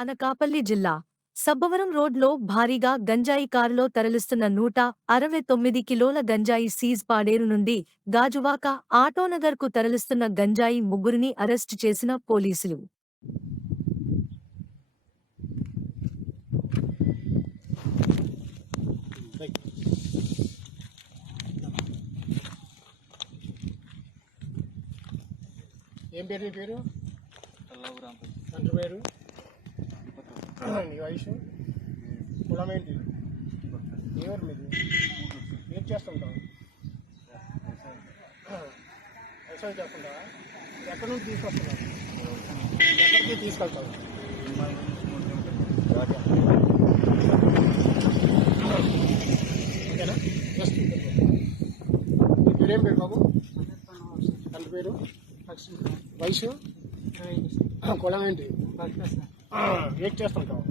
అనకాపల్లి జిల్లా సబ్బవరం రోడ్లో భారీగా గంజాయి కారులో తరలిస్తున్న 169 కిలోల గంజాయి సీజ్. పాడేరు నుండి గాజువాక ఆటోనగర్కు తరలిస్తున్న గంజాయి ముగ్గురిని అరెస్టు చేసిన పోలీసులు. ఏం పేరు నీ పేరు? తండ్రి పేరు, నీ వయసు, కులం ఏంటి, ఎవరు మీది, ఏం చేస్తుంటావు? వ్యవసాయం చేస్తుంటావా? ఎక్కడి నుంచి తీసుకొస్తున్నావు? ఎక్కడికి తీసుకెళ్తావు? ఓకేనా? జస్ట్ పేరేం పేరు బాబు? తండ్రి పేరు, వయసు, కులం ఏంటి, ఏం చేస్తుంటావు?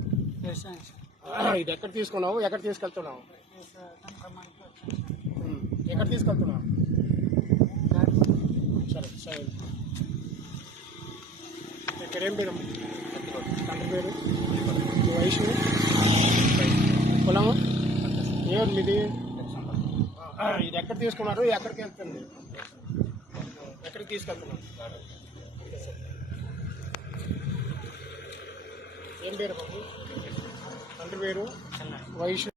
ఇది ఎక్కడ తీసుకున్నావు, ఎక్కడ తీసుకెళ్తున్నావు? ఎక్కడ తీసుకెళ్తున్నావు? సరే సరే. ఇక్కడేం పేరు? తండ్రి పేరు, మీ వయసు, కులము, ఎవరు మీది? ఇది ఎక్కడ తీసుకున్నారు, ఎక్కడికి వెళ్తుంది, ఎక్కడికి తీసుకెళ్తున్నావు? ఏం పేరు బాబు? తండ్రి పేరు, వయసు.